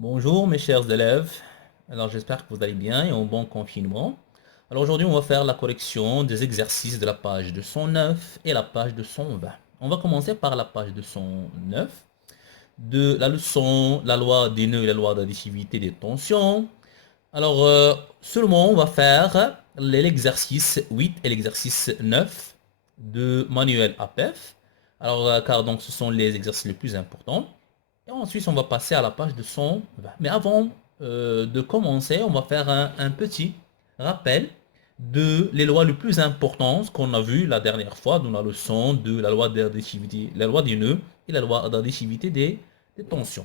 Bonjour mes chers élèves, alors j'espère que vous allez bien et en bon confinement. Alors aujourd'hui on va faire la correction des exercices de la page 209 et la page 220. On va commencer par la page 209 de la leçon la loi des nœuds et la loi d'additivité des tensions. Alors seulement on va faire l'exercice 8 et l'exercice 9 de manuel APEF. Alors car donc ce sont les exercices les plus importants. Et ensuite, on va passer à la page de 120. Mais avant de commencer, on va faire un petit rappel de les lois les plus importantes qu'on a vues la dernière fois dans la leçon de la loi d'additivité, la loi des nœuds et la loi d'additivité des tensions.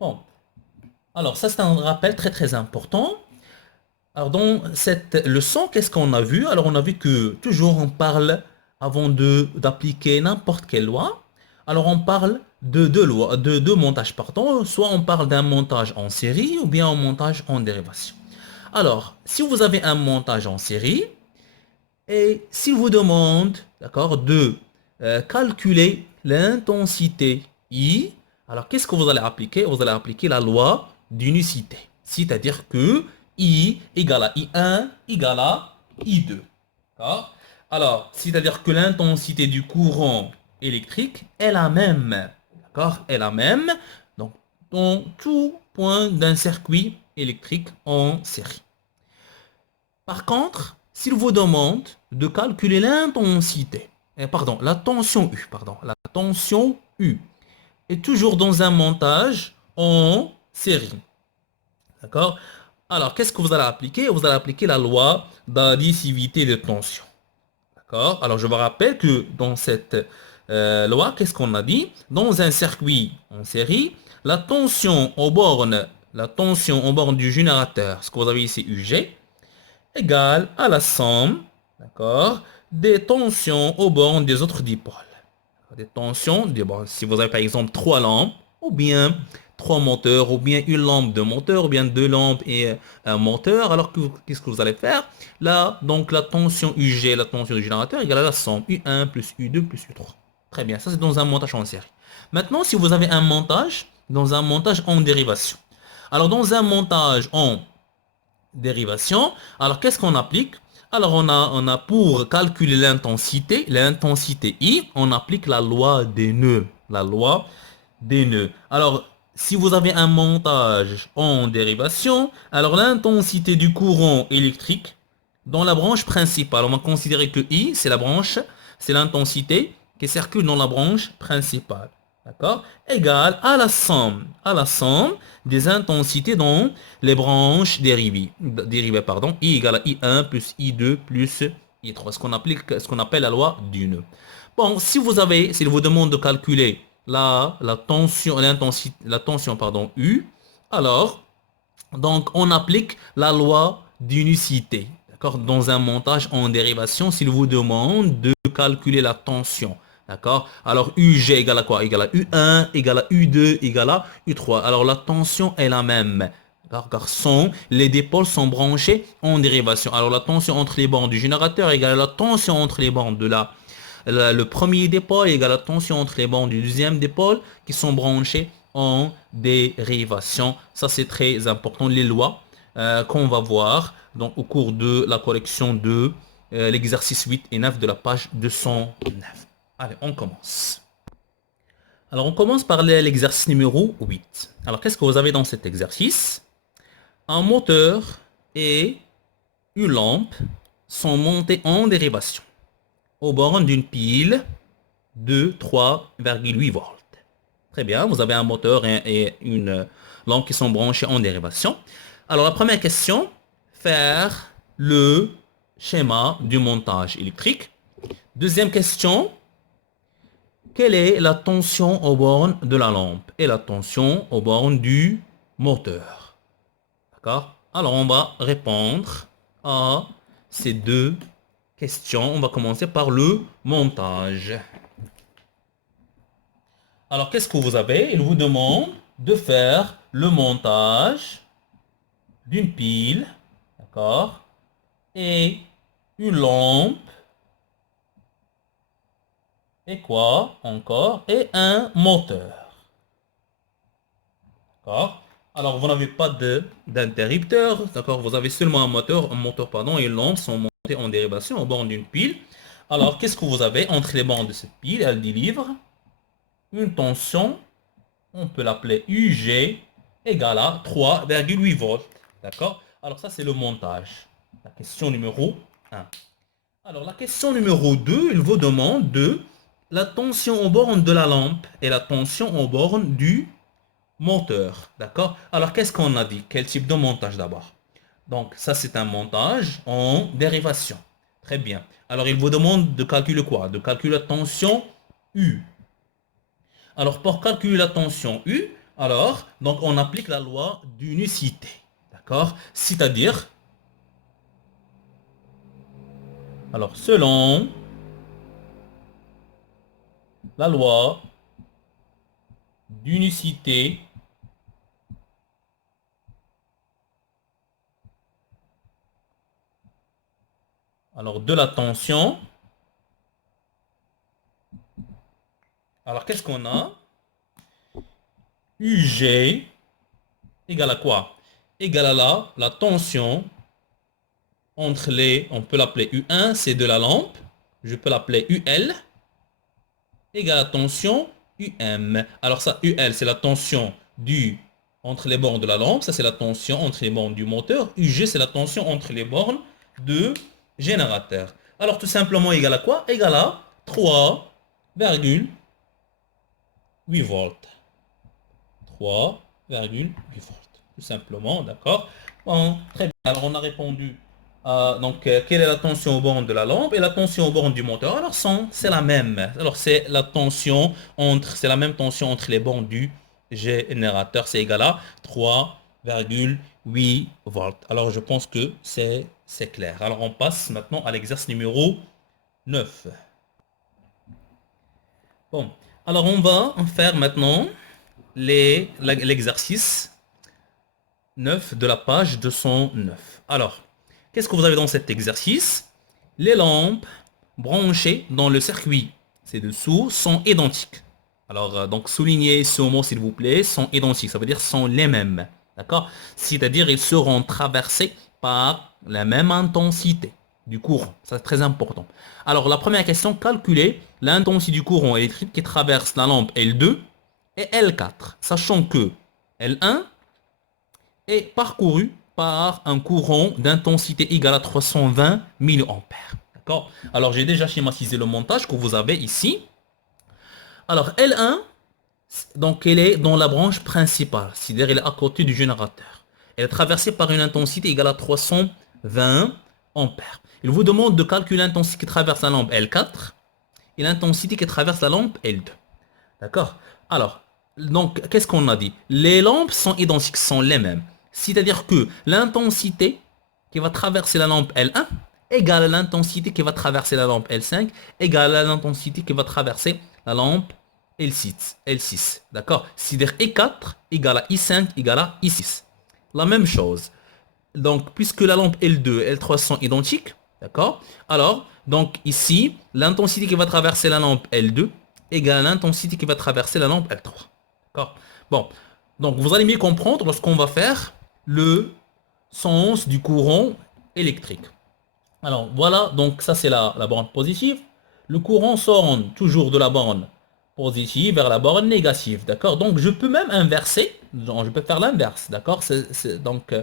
Bon, alors ça c'est un rappel très très important. Alors dans cette leçon, qu'est-ce qu'on a vu? Alors on a vu que toujours on parle avant de d'appliquer n'importe quelle loi. Alors on parle de deux lois, de deux montages, pardon. Soit on parle d'un montage en série ou bien un montage en dérivation. Alors, si vous avez un montage en série et s'il vous demande, d'accord, de calculer l'intensité I, alors qu'est-ce que vous allez appliquer? Vous allez appliquer la loi d'unicité. C'est-à-dire que I égale à I1 égale à I2. D'accord? Alors, c'est-à-dire que l'intensité du courant électrique est la même. D'accord? Est la même. Donc, dans tout point d'un circuit électrique en série. Par contre, s'il vous demande de calculer l'intensité, pardon, la tension U, pardon, la tension U, est toujours dans un montage en série. D'accord? Alors, qu'est-ce que vous allez appliquer? Vous allez appliquer la loi d'additivité de tension. D'accord? Alors, je vous rappelle que dans cette loi, qu'est-ce qu'on a dit? Dans un circuit en série, la tension aux bornes du générateur, ce que vous avez ici UG, égale à la somme, d'accord, des tensions aux bornes des autres dipôles. Des tensions, si vous avez par exemple trois lampes, ou bien trois moteurs, ou bien une lampe de moteur, ou bien deux lampes et un moteur, alors qu'est-ce que vous allez faire? Là, donc la tension UG, la tension du générateur, égale à la somme U1 plus U2 plus U3. Très bien, ça c'est dans un montage en série. Maintenant, si vous avez un montage, dans un montage en dérivation. Alors, dans un montage en dérivation. Alors, qu'est-ce qu'on applique? Alors, on a pour calculer l'intensité I, on applique la loi des nœuds. La loi des nœuds. Alors, si vous avez un montage en dérivation, alors l'intensité du courant électrique dans la branche principale, on va considérer que I, c'est la branche, c'est l'intensité qui circule dans la branche principale. D'accord? Égale à la somme des intensités dans les branches dérivées, pardon, I égale à I1 plus I2 plus I3, ce qu'on appelle la loi du nœud. Bon, s'il vous demande de calculer la tension, l'intensité, la tension, pardon, U, alors, donc, on applique la loi d'unicité. D'accord? Dans un montage en dérivation, s'il vous demande de calculer la tension. D'accord? Alors, UG égale à quoi? Égale à U1, égale à U2, égale à U3. Alors, la tension est la même. Car les dipôles sont branchés en dérivation. Alors, la tension entre les bornes du générateur égale à la tension entre les bornes de le premier dipôle égale à la tension entre les bornes du deuxième dipôle qui sont branchés en dérivation. Ça, c'est très important. Les lois qu'on va voir donc, au cours de la correction de l'exercice 8 et 9 de la page 209. Allez, on commence. Alors, on commence par l'exercice numéro 8. Alors, qu'est-ce que vous avez dans cet exercice? Un moteur et une lampe sont montés en dérivation aux bornes d'une pile de 3,8 volts. Très bien, vous avez un moteur et une lampe qui sont branchés en dérivation. Alors, la première question, faire le schéma du montage électrique. Deuxième question, quelle est la tension aux bornes de la lampe et la tension aux bornes du moteur? D'accord? Alors, on va répondre à ces deux questions. On va commencer par le montage. Alors, qu'est-ce que vous avez? Il vous demande de faire le montage d'une pile, d'accord, et une lampe, et quoi encore? Et un moteur, D'accord. Alors, vous n'avez pas d'interrupteur. D'accord. Vous avez seulement un moteur, pardon, et une lampe sont montées en dérivation au bord d'une pile. Alors, qu'est-ce que vous avez entre les bornes de cette pile? Elle délivre une tension, on peut l'appeler UG, égale à 3,8 volts. D'accord. Alors, ça, c'est le montage. La question numéro 1. Alors, la question numéro 2, il vous demande de la tension aux bornes de la lampe et la tension aux bornes du moteur. D'accord? Alors, qu'est-ce qu'on a dit? Quel type de montage d'abord? Donc, ça, c'est un montage en dérivation. Très bien. Alors, il vous demande de calculer quoi? De calculer la tension U. Alors, pour calculer la tension U, alors, donc, on applique la loi d'unicité. D'accord? C'est-à-dire, alors, selon la loi d'unicité, alors, de la tension, alors, qu'est-ce qu'on a? UG égale à quoi? Égale à la tension entre les, on peut l'appeler U1, c'est de la lampe, je peux l'appeler UL, égale à la tension UM. Alors ça, UL, c'est la tension entre les bornes de la lampe, ça c'est la tension entre les bornes du moteur, UG, c'est la tension entre les bornes de générateur. Alors tout simplement, égal à quoi? Égal à 3,8 volts. 3,8 volts. Tout simplement, d'accord? Bon, très bien. Alors, on a répondu à, donc, quelle est la tension aux bornes de la lampe et la tension aux bornes du moteur? Alors, c'est la même. Alors, c'est la même tension entre les bornes du générateur. C'est égal à 3,8 volts. Alors, je pense que c'est clair. Alors, on passe maintenant à l'exercice numéro 9. Bon, alors on va en faire maintenant l'exercice 9 de la page 209. Alors, qu'est-ce que vous avez dans cet exercice? Les lampes branchées dans le circuit ci-dessous sont identiques. Alors, donc soulignez ce mot s'il vous plaît, sont identiques, ça veut dire sont les mêmes. D'accord? C'est-à-dire ils seront traversés par la même intensité du courant. C'est très important. Alors, la première question, calculez l'intensité du courant électrique qui traverse la lampe L2 et L4, sachant que L1 est parcouru par un courant d'intensité égale à 320 mA. D'accord? Alors, j'ai déjà schématisé le montage que vous avez ici. Alors, L1, donc elle est dans la branche principale, c'est-à-dire elle est à côté du générateur. Elle est traversée par une intensité égale à 320 ampères. Il vous demande de calculer l'intensité qui traverse la lampe L4 et l'intensité qui traverse la lampe L2. D'accord? Alors, donc, qu'est-ce qu'on a dit? Les lampes sont identiques, sont les mêmes. C'est-à-dire que l'intensité qui va traverser la lampe L1 égale à l'intensité qui va traverser la lampe L5 égale à l'intensité qui va traverser la lampe L6. L6. D'accord? C'est-à-dire I4 égale à I5 égale à I6. La même chose. Donc, puisque la lampe L2 et L3 sont identiques, d'accord? Alors, donc ici, l'intensité qui va traverser la lampe L2 égale à l'intensité qui va traverser la lampe L3. D'accord? Bon, donc vous allez mieux comprendre lorsqu'on va faire le sens du courant électrique. Alors voilà, donc ça c'est la borne positive. Le courant sort toujours de la borne positive vers la borne négative, d'accord? Donc je peux même inverser, donc, je peux faire l'inverse, d'accord? Donc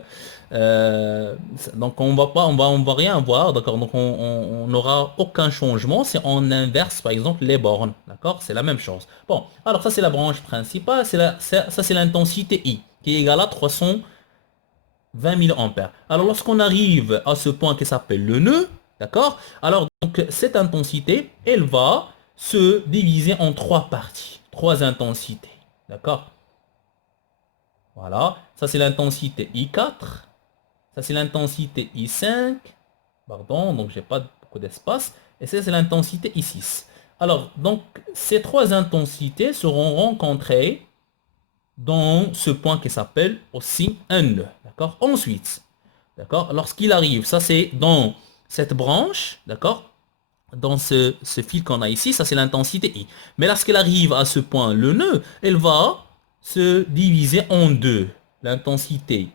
on va rien voir, d'accord? Donc on n'aura aucun changement si on inverse par exemple les bornes, d'accord? C'est la même chose. Bon, alors ça c'est la branche principale, ça c'est l'intensité I, qui est égale à 320 mA. Alors lorsqu'on arrive à ce point qui s'appelle le nœud, d'accord? Alors donc cette intensité, elle va se diviser en trois parties, trois intensités, d'accord? Voilà, ça c'est l'intensité I4, ça c'est l'intensité I5, pardon, donc j'ai pas beaucoup d'espace, et ça c'est l'intensité I6. Alors donc ces trois intensités seront rencontrées dans ce point qui s'appelle aussi un nœud, d'accord? Ensuite, d'accord, lorsqu'il arrive, ça c'est dans cette branche, d'accord, dans ce fil qu'on a ici, ça c'est l'intensité I. Mais lorsqu'elle arrive à ce point, le nœud, elle va se diviser en deux. L'intensité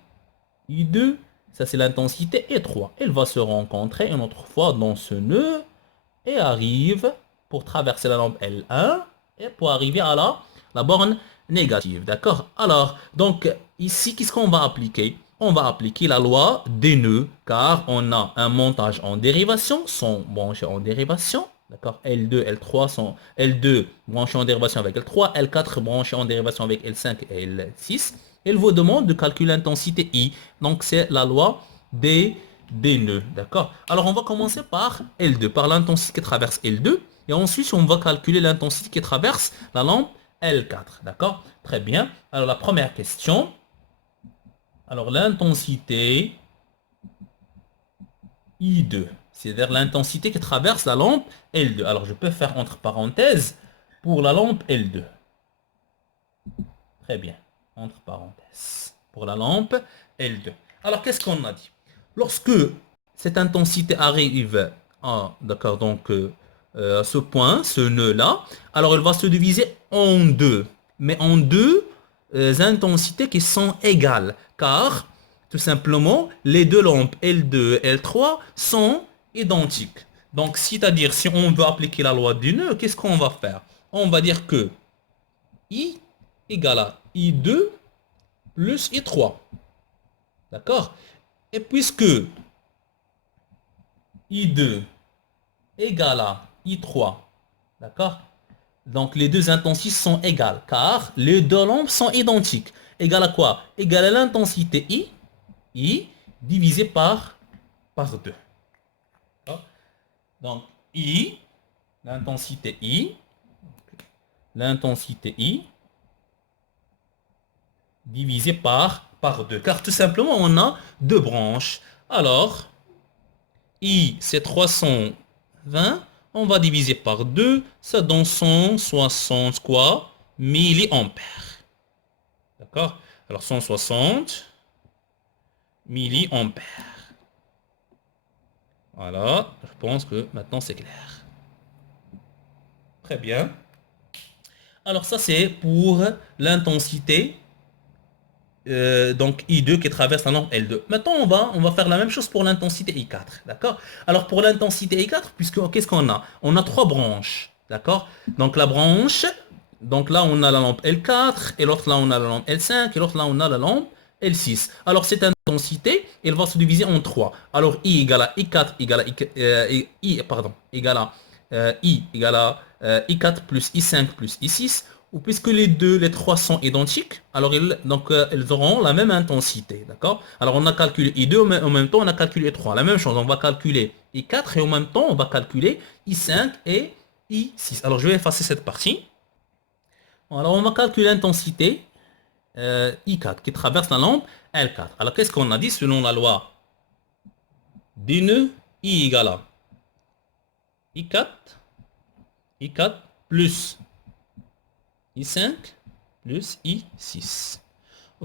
I2, ça c'est l'intensité E3. Elle va se rencontrer une autre fois dans ce nœud et arrive pour traverser la lampe L1 et pour arriver à la borne négative. D'accord? Alors, donc ici, qu'est-ce qu'on va appliquer? On va appliquer la loi des nœuds car on a un montage en dérivation, sont branchés en dérivation. D'accord? L2, L3 sont L2 branché en dérivation avec L3, L4 branché en dérivation avec L5 et L6. Elle vous demande de calculer l'intensité I. Donc c'est la loi des nœuds. D'accord? Alors on va commencer par L2, par l'intensité qui traverse L2. Et ensuite on va calculer l'intensité qui traverse la lampe L4. D'accord? Très bien. Alors la première question. Alors l'intensité I2, c'est-à-dire l'intensité qui traverse la lampe L2. Alors je peux faire entre parenthèses pour la lampe L2. Très bien. Entre parenthèses. Pour la lampe L2. Alors qu'est-ce qu'on a dit? Lorsque cette intensité arrive à, d'accord, donc à ce point, ce nœud-là, alors elle va se diviser en deux. Mais en deux intensités qui sont égales. Car, tout simplement, les deux lampes L2 et L3 sont identiques. Donc, c'est-à-dire, si on veut appliquer la loi du nœud, qu'est-ce qu'on va faire? On va dire que I égale à I2 plus I3. D'accord? Et puisque I2 égale à I3, d'accord? Donc les deux intensités sont égales, car les deux lampes sont identiques. Égal à quoi? Égal à l'intensité I divisé par 2. Donc l'intensité I divisé par 2. Car tout simplement, on a deux branches. Alors, I, c'est 320. On va diviser par 2. Ça donne 160 quoi? Milliampères. D'accord? Alors, 160 milliampères. Voilà. Je pense que maintenant, c'est clair. Très bien. Alors, ça, c'est pour l'intensité donc I2 qui traverse la lampe L2. Maintenant, on va faire la même chose pour l'intensité I4. D'accord? Alors, pour l'intensité I4, puisque qu'est-ce qu'on a? On a trois branches. D'accord? Donc, la branche, donc là, on a la lampe L4, et l'autre là, on a la lampe L5, et l'autre là, on a la lampe L6. Alors, cette intensité, elle va se diviser en trois. Alors, I égale à I4 égale à I égale à I4 plus I5 plus I6. Ou puisque les trois sont identiques, alors elles auront la même intensité, d'accord? Alors on a calculé I2, mais en même temps on a calculé I3. La même chose, on va calculer I4 et en même temps on va calculer I5 et I6. Alors je vais effacer cette partie. Alors on va calculer l'intensité I4 qui traverse la lampe L4. Alors qu'est-ce qu'on a dit selon la loi des nœuds? I égale à I4 plus I5 plus I6.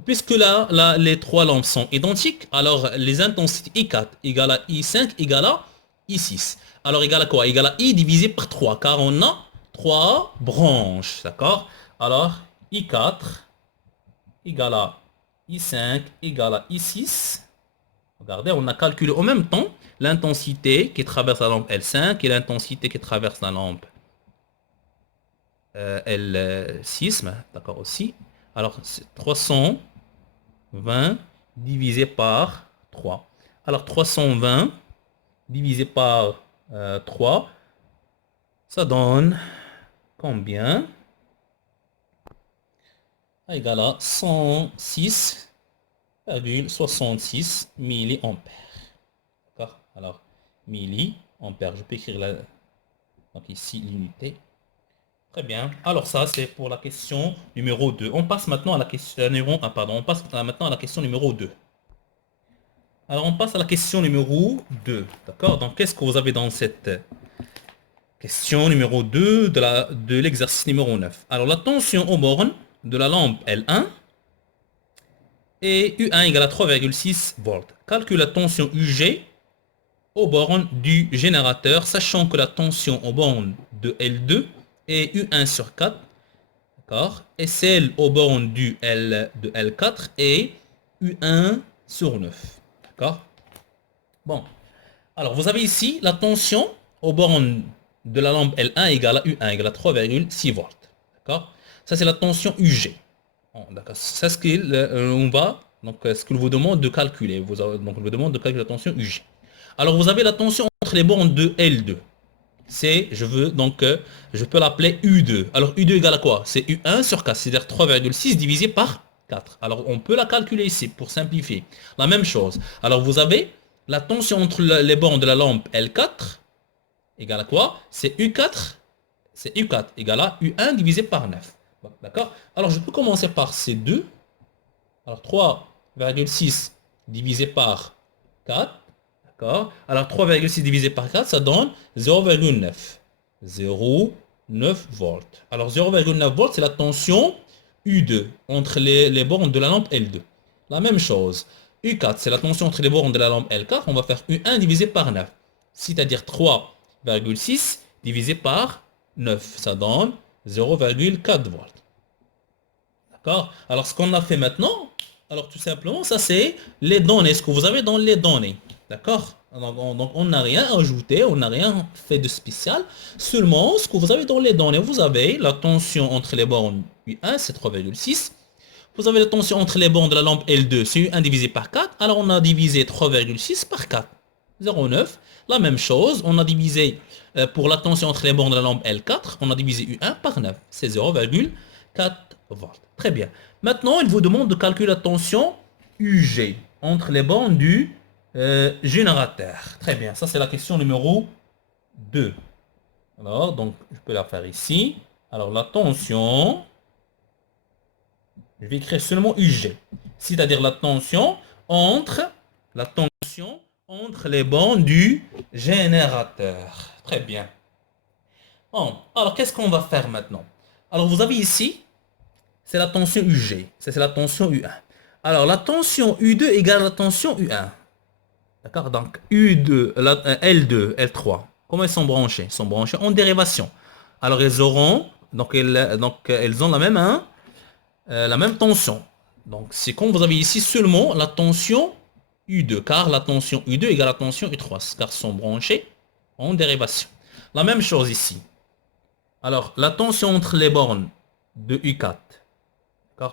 Puisque là, les trois lampes sont identiques, alors les intensités I4 égale à I5 égale à I6. Alors égal à quoi? Égal à I divisé par 3, car on a trois branches, d'accord? Alors I4 égale à I5 égale à I6. Regardez, on a calculé en même temps l'intensité qui traverse la lampe L5 et l'intensité qui traverse la lampe L6, d'accord aussi. Alors, c'est 320 divisé par 3. Alors, 320 divisé par 3, ça donne combien? Égal à 106,66 milliampères. D'accord? Alors, milliampères, je peux écrire là, donc ici l'unité. Très bien. Alors ça, c'est pour la question numéro 2. On passe maintenant à la question numéro on passe maintenant à la question numéro 2. Alors on passe à la question numéro 2. D'accord? Donc qu'est-ce que vous avez dans cette question numéro 2 de l'exercice numéro 9? Alors la tension aux bornes de la lampe L1 est U1 égale à 3,6 volts. Calcule la tension UG aux bornes du générateur, sachant que la tension aux bornes de L2 est U1 sur 4, d'accord, et celle aux bornes du L de L4 est U1 sur 9. D'accord. Bon. Alors, vous avez ici la tension aux bornes de la lampe L1 égale à U1 égale à 3,6 volts. D'accord. Ça, c'est la tension UG. Bon, d'accord. C'est ce qu'on va, donc, ce qu'il vous demande de calculer. Donc, il vous demande de calculer la tension UG. Alors, vous avez la tension entre les bornes de L2. C'est, je peux l'appeler U2. Alors, U2 égale à quoi? C'est U1 sur 4, c'est-à-dire 3,6 divisé par 4. Alors, on peut la calculer ici pour simplifier. La même chose. Alors, vous avez la tension entre les bornes de la lampe L4 égale à quoi? C'est U4. C'est U4 égale à U1 divisé par 9. D'accord? Alors, je peux commencer par C2. Alors, 3,6 divisé par 4. D'accord. Alors 3,6 divisé par 4, ça donne 0,9. 0,9 volts. Alors 0,9 volts, c'est la tension U2 entre les bornes de la lampe L2. La même chose. U4, c'est la tension entre les bornes de la lampe L4. On va faire U1 divisé par 9. C'est-à-dire 3,6 divisé par 9. Ça donne 0,4 volts. D'accord. Alors ce qu'on a fait maintenant, alors tout simplement, ça c'est les données, ce que vous avez dans les données. D'accord. Donc on n'a rien ajouté, on n'a rien fait de spécial. Seulement, ce que vous avez dans les données, vous avez la tension entre les bornes U1, c'est 3,6. Vous avez la tension entre les bornes de la lampe L2, c'est U1 divisé par 4. Alors on a divisé 3,6 par 4. 0,9. La même chose, on a divisé pour la tension entre les bornes de la lampe L4, on a divisé U1 par 9. C'est 0,4 volts. Très bien. Maintenant, il vous demande de calculer la tension UG entre les bornes du générateur. Très bien. Ça, c'est la question numéro 2. Alors, donc, je peux la faire ici. Alors, la tension, je vais écrire seulement UG. C'est-à-dire la tension entre les bornes du générateur. Très bien. Bon, alors, qu'est-ce qu'on va faire maintenant? Alors, vous avez ici c'est la tension UG. Ça, c'est la tension U1. Alors, la tension U2 égale la tension U1. D'accord. Donc, U2, L2, L3. Comment elles sont branchées? Elles sont branchées en dérivation. Alors, elles auront, elles ont la même tension. Donc, c'est comme vous avez ici seulement la tension U2, car la tension U2 égale la tension U3, car elles sont branchées en dérivation. La même chose ici. Alors, la tension entre les bornes de U4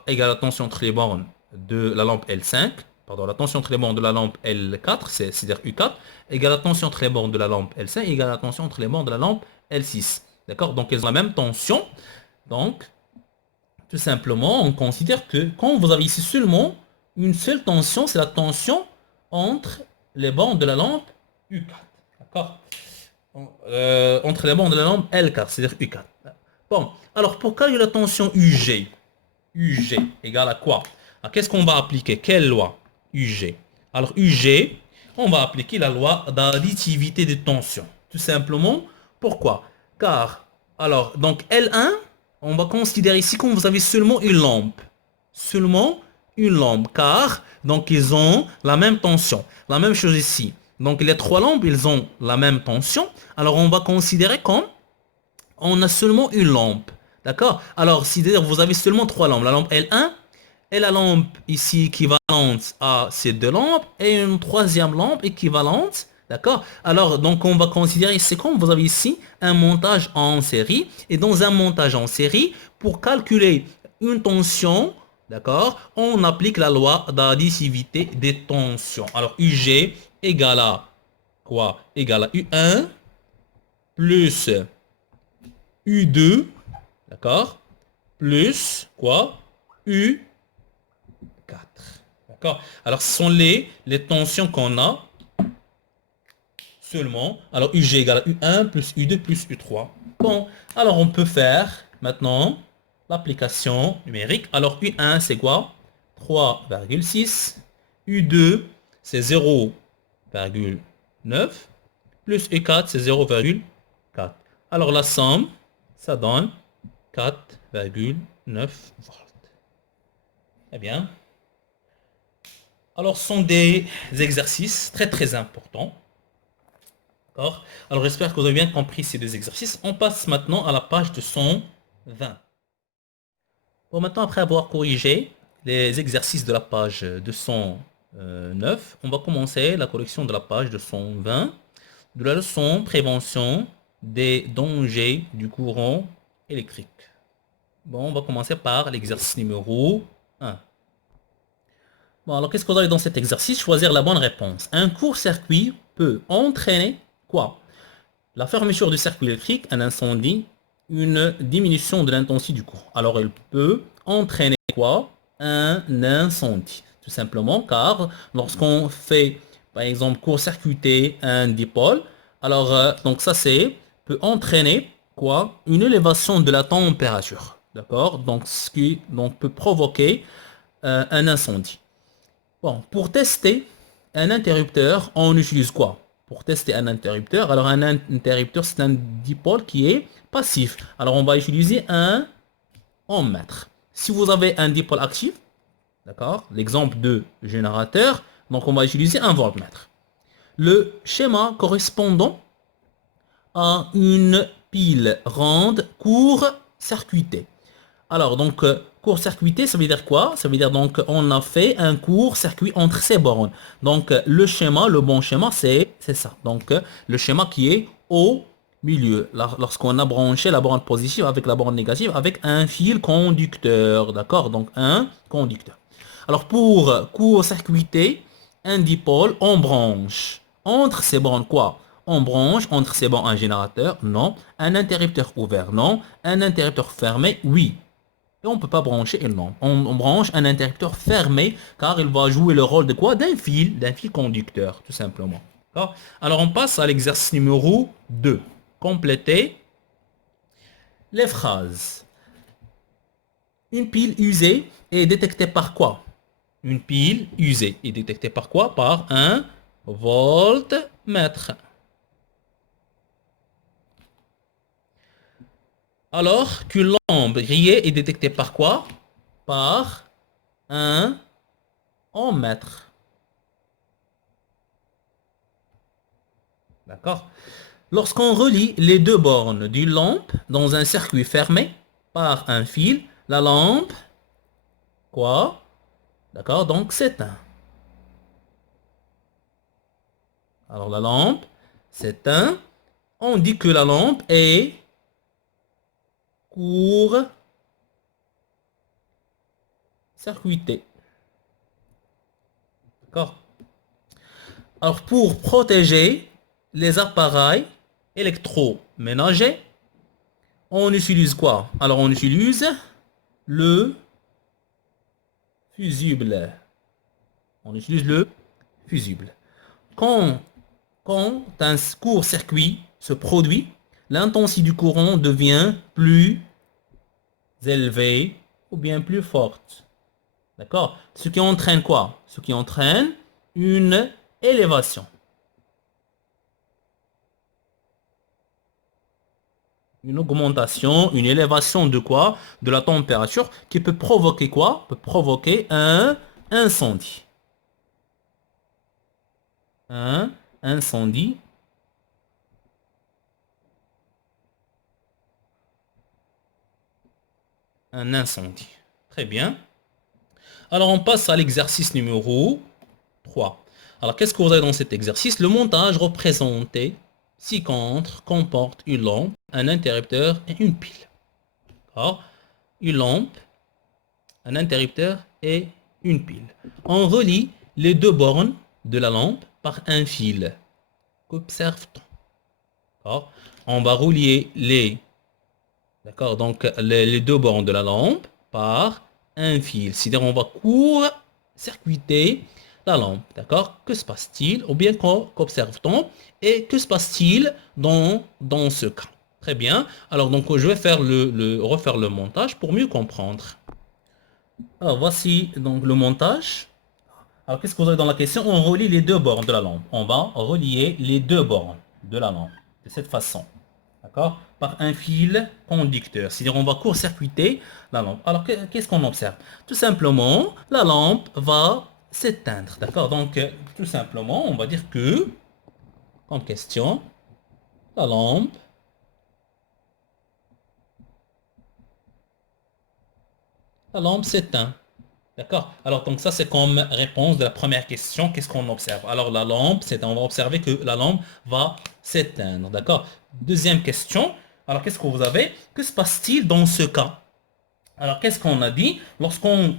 égale la tension entre les bornes de la lampe L5, pardon, la tension entre les bornes de la lampe L4, c'est-à-dire U4, égale la tension entre les bornes de la lampe L5, égale la tension entre les bornes de la lampe L6. D'accord. Donc, elles ont la même tension. Donc, tout simplement, on considère que quand vous avez ici seulement une seule tension, c'est la tension entre les bornes de la lampe U4. D'accord. Entre les bornes de la lampe L4, c'est-à-dire U4. Bon, alors pour calculer la tension UG, UG égale à quoi? Qu'est-ce qu'on va appliquer? Quelle loi? UG. Alors UG, on va appliquer la loi d'additivité des tensions. Tout simplement. Pourquoi? Car, alors, donc L1, on va considérer ici que vous avez seulement une lampe. Seulement une lampe. Car, donc ils ont la même tension. La même chose ici. Donc les trois lampes, ils ont la même tension. Alors on va considérer comme on a seulement une lampe. D'accord. Alors, si vous avez seulement trois lampes, la lampe L1 et la lampe ici équivalente à ces deux lampes et une troisième lampe équivalente. D'accord. Alors, donc, on va considérer, c'est comme vous avez ici un montage en série. Et dans un montage en série, pour calculer une tension, d'accord, on applique la loi d'additivité des tensions. Alors, UG égale à quoi? Égale à U1 plus U2, d'accord, plus quoi? U4. D'accord. Alors, ce sont les tensions qu'on a seulement. Alors, UG égale à U1 plus U2 plus U3. Bon, alors on peut faire maintenant l'application numérique. Alors, U1, c'est quoi? 3,6. U2, c'est 0,9. Plus U4, c'est 0,4. Alors, la somme, ça donne 4,9 volts. Eh bien, alors ce sont des exercices très très importants. D'accord. Alors j'espère que vous avez bien compris ces deux exercices. On passe maintenant à la page de 120. Bon, maintenant, après avoir corrigé les exercices de la page 209, on va commencer la correction de la page 220 de la leçon prévention des dangers du courant électrique. Bon, on va commencer par l'exercice numéro 1. Bon, alors qu'est-ce qu'on a dans cet exercice? Choisir la bonne réponse. Un court-circuit peut entraîner quoi? La fermeture du circuit électrique, un incendie, une diminution de l'intensité du courant. Alors, il peut entraîner quoi? Un incendie. Tout simplement car lorsqu'on fait, par exemple, court-circuiter un dipôle, alors, donc ça c'est, peut entraîner quoi? Une élévation de la température. D'accord? Donc, ce qui donc, peut provoquer un incendie. Bon, pour tester un interrupteur, on utilise quoi? Pour tester un interrupteur, alors un interrupteur, c'est un dipôle qui est passif. Alors, on va utiliser un ohm-mètre. Si vous avez un dipôle actif, d'accord, l'exemple de générateur, donc on va utiliser un voltmètre. Le schéma correspondant à une pile ronde court-circuitée. Alors, donc, court-circuité, ça veut dire quoi? Ça veut dire, donc, on a fait un court-circuit entre ces bornes. Donc, le schéma, le bon schéma, c'est ça. Donc, le schéma qui est au milieu. Lorsqu'on a branché la borne positive avec la borne négative, avec un fil conducteur. D'accord? Donc, un conducteur. Alors, pour court-circuiter un dipôle, on branche entre ces bornes quoi? On branche entre ces bornes un générateur? Non. Un interrupteur ouvert? Non. Un interrupteur fermé? Oui. Et on ne peut pas brancher une lampe. On branche un interrupteur fermé car il va jouer le rôle de quoi? D'un fil conducteur, tout simplement. Alors on passe à l'exercice numéro 2. Compléter les phrases. Une pile usée est détectée par quoi? Une pile usée est détectée par quoi? Par un voltmètre. Alors qu'une lampe grillée est détectée par quoi? Par un ohm-mètre. D'accord? Lorsqu'on relie les deux bornes d'une lampe dans un circuit fermé par un fil, la lampe, quoi? D'accord? Donc s'éteint. Alors la lampe s'éteint. On dit que la lampe est court-circuitée. D'accord? Alors pour protéger les appareils électroménagers, on utilise quoi? Alors on utilise le fusible. On utilise le fusible. Quand, quand un court-circuit se produit, l'intensité du courant devient plus élevée ou bien plus forte. D'accord? Ce qui entraîne quoi? Ce qui entraîne une élévation. Une augmentation, une élévation de quoi? De la température qui peut provoquer quoi? Peut provoquer un incendie. Un incendie. Un incendie. Très bien. Alors on passe à l'exercice numéro 3. Alors qu'est-ce que vous avez dans cet exercice? Le montage représenté ci-contre comporte une lampe, un interrupteur et une pile. Alors, une lampe, un interrupteur et une pile. On relie les deux bornes de la lampe par un fil. Qu'observe-t-on? On va relier les deux bornes de la lampe par un fil. C'est-à-dire on va court-circuiter la lampe. D'accord? Que se passe-t-il? Ou bien qu'observe-t-on? Et que se passe-t-il dans ce cas? Très bien. Alors donc je vais faire refaire le montage pour mieux comprendre. Alors voici donc le montage. Alors qu'est-ce que vous avez dans la question? On relie les deux bornes de la lampe. On va relier les deux bornes de la lampe de cette façon. D'accord? Par un fil conducteur. C'est-à-dire on va court-circuiter la lampe. Alors qu'est-ce qu'on observe? Tout simplement, la lampe va s'éteindre. D'accord? Donc tout simplement, on va dire que, en question, la lampe la lampe s'éteint. D'accord? Alors, donc ça, c'est comme réponse de la première question. Qu'est-ce qu'on observe? Alors, la lampe, on va observer que la lampe va s'éteindre. D'accord? Deuxième question. Alors, qu'est-ce que vous avez? Que se passe-t-il dans ce cas? Alors, qu'est-ce qu'on a dit? Lorsqu'on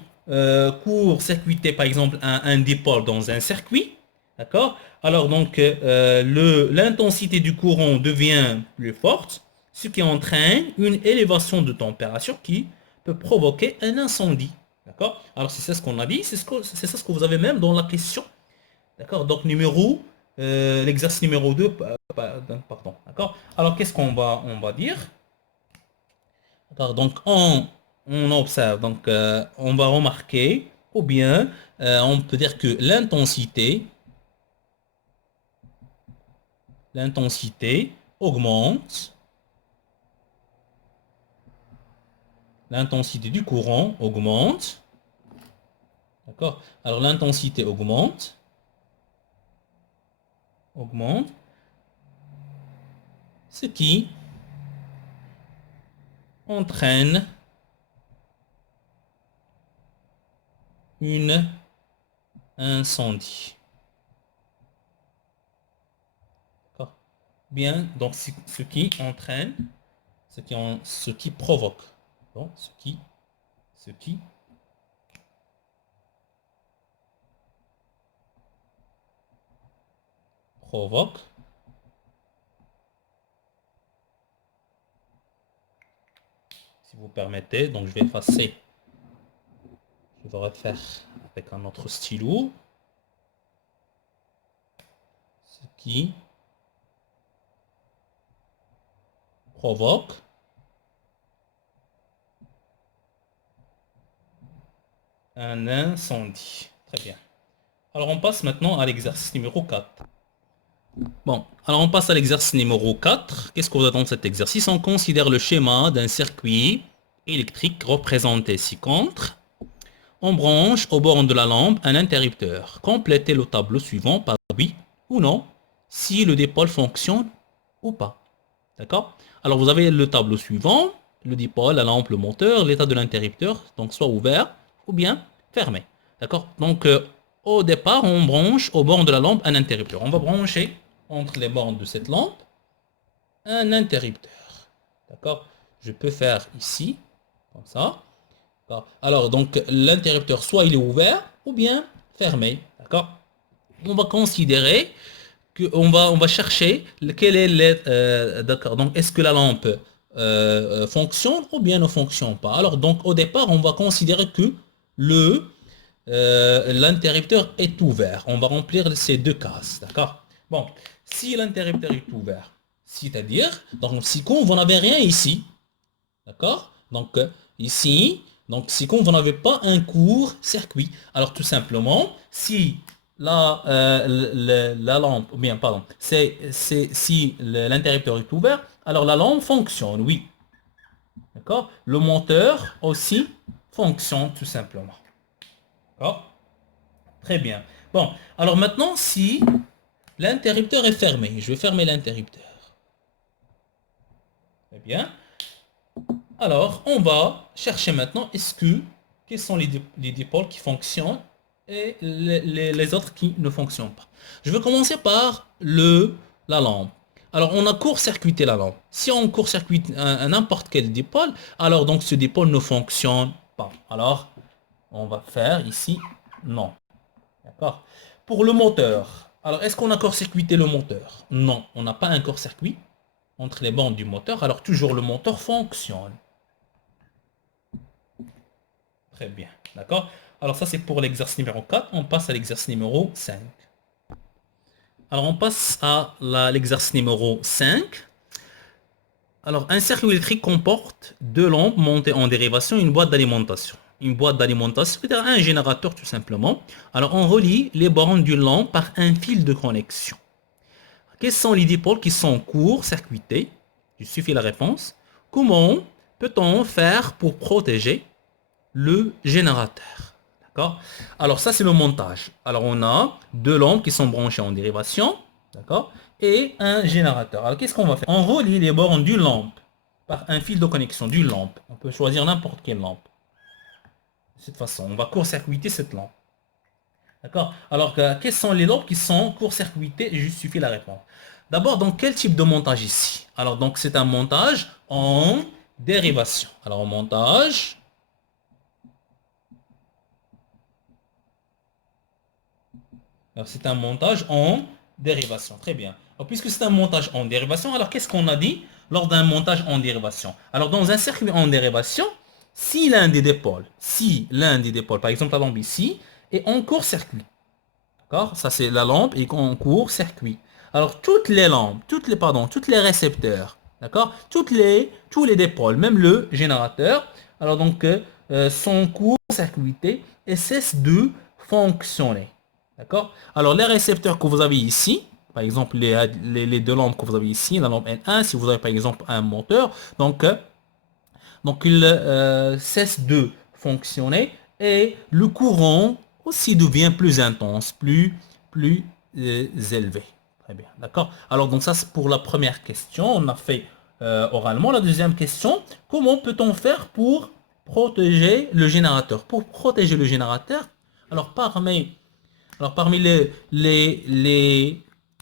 court-circuiter, par exemple, un dipôle dans un circuit, d'accord? Alors, donc, l'intensité du courant devient plus forte, ce qui entraîne une élévation de température qui peut provoquer un incendie. D'accord? Alors, c'est ça ce qu'on a dit, c'est ça ce que vous avez même dans la question. D'accord? Donc, l'exercice numéro 2, pardon. D'accord? Alors, qu'est-ce qu'on va dire? D'accord, donc on observe, donc on va remarquer, ou bien on peut dire que l'intensité augmente, l'intensité du courant augmente, d'accord? Alors l'intensité augmente, ce qui entraîne une incendie. D'accord? Bien, donc ce qui entraîne, ce qui provoque, donc ce qui provoque, si vous permettez, donc je vais effacer, je vais refaire avec un autre stylo, ce qui provoque un incendie. Très bien. Alors on passe maintenant à l'exercice numéro 4. Bon, alors on passe à l'exercice numéro 4. Qu'est-ce qu'on vous attend de cet exercice? On considère le schéma d'un circuit électrique représenté ci-contre. On branche au bord de la lampe un interrupteur. Complétez le tableau suivant par oui ou non, si le dipôle fonctionne ou pas. D'accord? Alors vous avez le tableau suivant, le dipôle, la lampe, le moteur, l'état de l'interrupteur, donc soit ouvert ou bien fermé. D'accord? Donc au départ, on branche au bord de la lampe un interrupteur. On va brancher entre les bornes de cette lampe un interrupteur. D'accord? Je peux faire ici, comme ça. Alors, donc, l'interrupteur, soit il est ouvert ou bien fermé. D'accord? On va considérer on va chercher quel est d'accord. Donc, est-ce que la lampe fonctionne ou bien ne fonctionne pas? Alors, donc, au départ, on va considérer que l'interrupteur est ouvert. On va remplir ces deux cases. D'accord? Bon, si l'interrupteur est ouvert, c'est-à-dire, donc, si vous n'avez rien ici, d'accord? Donc, ici, donc, si vous n'avez pas un court-circuit, alors tout simplement, si la lampe, ou bien, pardon, si l'interrupteur est ouvert, alors la lampe fonctionne, oui. D'accord? Le moteur aussi fonctionne tout simplement. D'accord? Très bien. Bon, alors maintenant, si l'interrupteur est fermé, je vais fermer l'interrupteur. Très bien. Alors, on va chercher maintenant, quels sont les dipôles qui fonctionnent et les autres qui ne fonctionnent pas. Je vais commencer par la lampe. Alors, on a court-circuité la lampe. Si on court-circuite n'importe quel dipôle, alors donc ce dipôle ne fonctionne pas. Alors, on va faire ici non. D'accord? Pour le moteur, alors est-ce qu'on a court-circuité le moteur? Non, on n'a pas un court-circuit entre les bandes du moteur, alors toujours le moteur fonctionne. Très bien, d'accord? Alors ça c'est pour l'exercice numéro 4, on passe à l'exercice numéro 5. Alors on passe à l'exercice numéro 5. Alors un circuit électrique comporte deux lampes montées en dérivation et une boîte d'alimentation. Une boîte d'alimentation, c'est-à-dire un générateur tout simplement. Alors on relie les bornes d'une lampe par un fil de connexion. Quels sont les dipôles qui sont court-circuités? Il suffit la réponse. Comment peut-on faire pour protéger le générateur? D'accord? Alors ça c'est le montage. Alors on a deux lampes qui sont branchées en dérivation, d'accord? Et un générateur. Alors qu'est-ce qu'on va faire? On relie les bornes d'une lampe par un fil de connexion d'une lampe. On peut choisir n'importe quelle lampe. cette façon. On va court-circuiter cette lampe. D'accord? Alors, quelles sont les lampes qui sont court-circuitées? Justifie la réponse. D'abord, dans quel type de montage ici? Alors, donc, c'est un montage en dérivation. Alors, en montage. Alors, c'est un montage en dérivation. Très bien. Alors, puisque c'est un montage en dérivation, alors qu'est-ce qu'on a dit lors d'un montage en dérivation? Alors, dans un circuit en dérivation, si l'un des dipôles, par exemple la lampe ici, est en court-circuit, d'accord? Ça, c'est la lampe est en court-circuit. Alors, toutes les récepteurs, d'accord? Tous les dipôles, même le générateur, alors donc, sont court-circuités et cessent de fonctionner. D'accord? Alors, les récepteurs que vous avez ici, par exemple, les deux lampes que vous avez ici, la lampe N1, si vous avez par exemple un moteur, donc il cesse de fonctionner et le courant aussi devient plus intense, plus élevé. Très bien, d'accord? Alors, donc ça, c'est pour la première question. On a fait oralement. La deuxième question, comment peut-on faire pour protéger le générateur? Pour protéger le générateur, alors parmi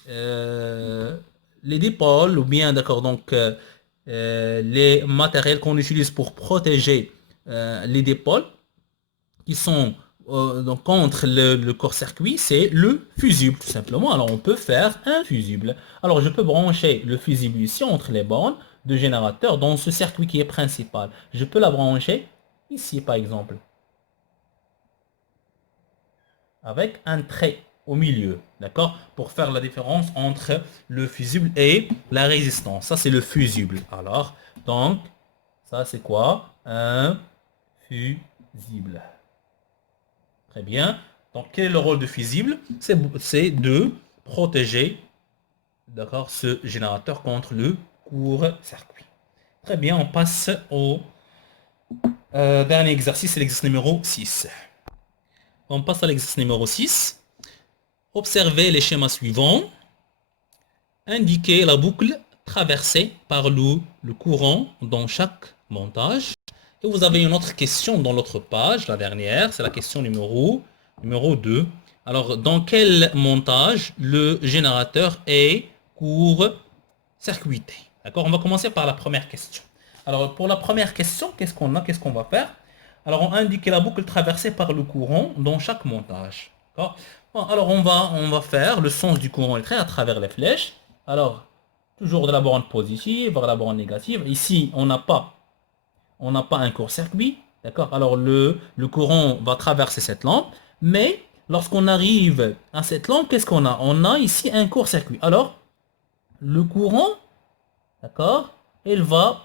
euh, les dipôles, ou bien, d'accord, donc les matériels qu'on utilise pour protéger les dipôles, qui sont donc contre le court-circuit, c'est le fusible, tout simplement. Alors, on peut faire un fusible. Alors, je peux brancher le fusible ici entre les bornes de générateur dans ce circuit qui est principal. Je peux la brancher ici, par exemple, avec un trait au milieu, d'accord? Pour faire la différence entre le fusible et la résistance. Ça, c'est le fusible. Alors, donc, ça, c'est quoi? Un fusible. Très bien. Donc, quel est le rôle de fusible? C'est de protéger, d'accord, ce générateur contre le court-circuit. Très bien, on passe au dernier exercice, c'est l'exercice numéro 6. On passe à l'exercice numéro 6. Observez les schémas suivants. Indiquez la boucle traversée par le courant dans chaque montage. Et vous avez une autre question dans l'autre page, la dernière, c'est la question numéro 2. Alors, dans quel montage le générateur est court-circuité? D'accord, on va commencer par la première question. Alors, pour la première question, qu'est-ce qu'on a? Qu'est-ce qu'on va faire? Alors, on indique la boucle traversée par le courant dans chaque montage. D'accord? Bon, alors, on va faire le sens du courant électrique à travers les flèches. Alors, toujours de la borne positive vers la borne négative. Ici, on n'a pas un court-circuit, d'accord? Alors le courant va traverser cette lampe, mais lorsqu'on arrive à cette lampe, qu'est-ce qu'on a? On a ici un court-circuit. Alors, le courant, d'accord, il va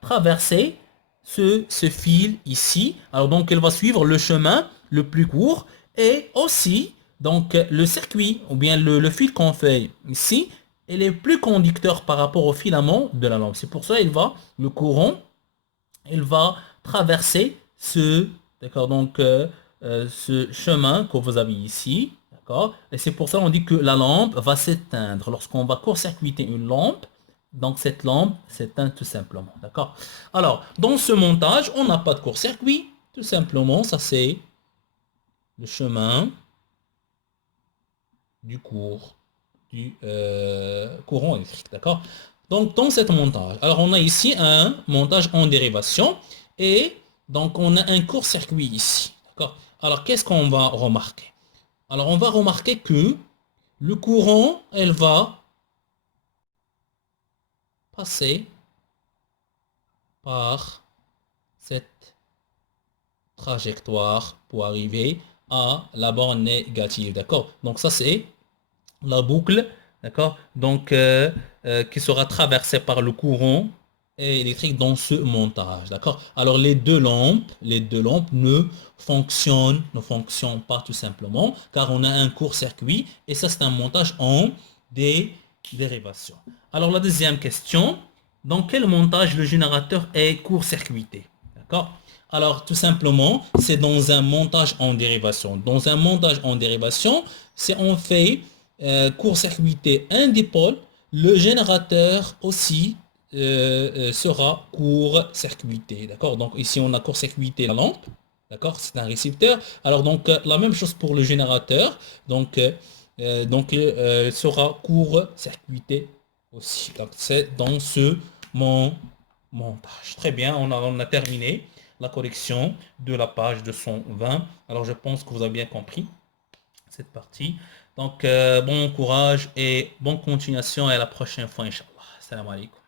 traverser ce fil ici. Alors donc, il va suivre le chemin le plus court et aussi, donc, le circuit ou bien le fil qu'on fait ici, il est plus conducteur par rapport au filament de la lampe. C'est pour ça le courant, il va traverser d'accord, donc, ce chemin que vous avez ici, d'accord. Et c'est pour ça qu'on dit que la lampe va s'éteindre. Lorsqu'on va court-circuiter une lampe, donc cette lampe s'éteint tout simplement, d'accord. Alors, dans ce montage, on n'a pas de court-circuit, tout simplement, ça c'est le chemin du courant électrique, d'accord. Donc, dans ce montage, alors on a ici un montage en dérivation et donc on a un court-circuit ici, d'accord. Alors, qu'est-ce qu'on va remarquer? Alors, on va remarquer que le courant, elle va passer par cette trajectoire pour arriver à la borne négative, d'accord. Donc, ça, c'est la boucle, d'accord, donc qui sera traversée par le courant électrique dans ce montage, d'accord. Alors les deux lampes ne fonctionnent pas tout simplement car on a un court-circuit et ça c'est un montage en dérivation. Alors la deuxième question, dans quel montage le générateur est court-circuité, d'accord. Alors tout simplement c'est dans un montage en dérivation. Dans un montage en dérivation, c'est on fait court-circuiter un dipôle, le générateur aussi sera court-circuité. D'accord? Donc ici, on a court-circuité la lampe. D'accord? C'est un récepteur. Alors donc, la même chose pour le générateur. Donc, sera court-circuité aussi. Donc, c'est dans ce montage. Très bien, on a terminé la correction de la page 220. Alors, je pense que vous avez bien compris cette partie. Donc, bon courage et bonne continuation et à la prochaine fois, Inch'Allah. Salam alaikum.